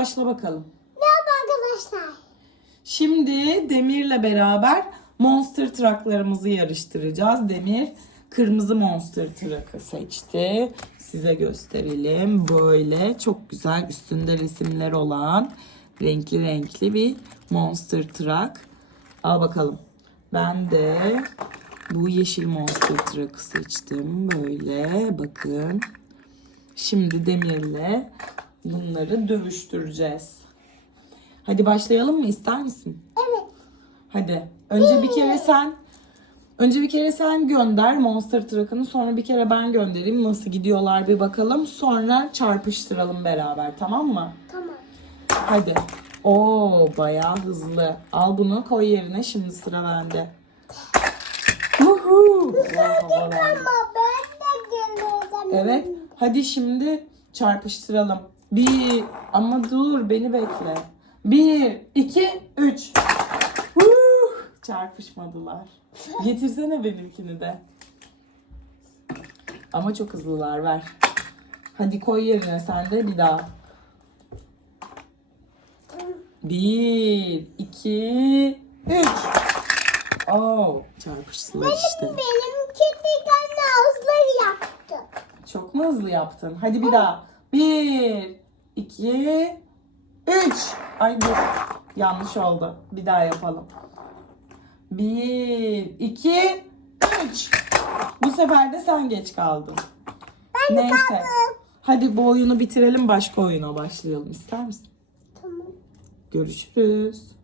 Başla bakalım. Merhaba arkadaşlar. Şimdi Demir'le beraber Monster Truck'larımızı yarıştıracağız. Demir kırmızı Monster Truck'ı seçti. Size gösterelim. Böyle çok güzel üstünde resimler olan renkli renkli bir Monster Truck. Al bakalım. Ben de bu yeşil Monster Truck'ı seçtim. Böyle bakın. Şimdi Demir'le bunları dövüştüreceğiz. Hadi başlayalım mı? İster misin? Evet. Hadi. Önce bir kere sen Önce bir kere sen gönder Monster Truck'ını sonra bir kere ben göndereyim. Nasıl gidiyorlar bir bakalım. Sonra çarpıştıralım beraber tamam mı? Tamam. Hadi. Oo bayağı hızlı. Al bunu koy yerine şimdi sıra bende. Uhu. Havalandı. Evet. Hadi şimdi çarpıştıralım. Bir ama dur beni bekle. Bir, iki, üç. Huh! Çarpışmadılar. Getirsene benimkini de. Ama çok hızlılar ver. Hadi koy yerine sen de bir daha. Bir, iki, üç. Oo, çarpıştılar işte. Benimki bir tane hızlı yaptı. Çok mu hızlı yaptın? Hadi bir daha. Bir, iki, üç. Ay dur. Yanlış oldu. Bir daha yapalım. Bir, iki, üç. Bu sefer de sen geç kaldın. Neyse. Hadi bu oyunu bitirelim. Başka oyuna başlayalım. İster misin? Tamam. Görüşürüz.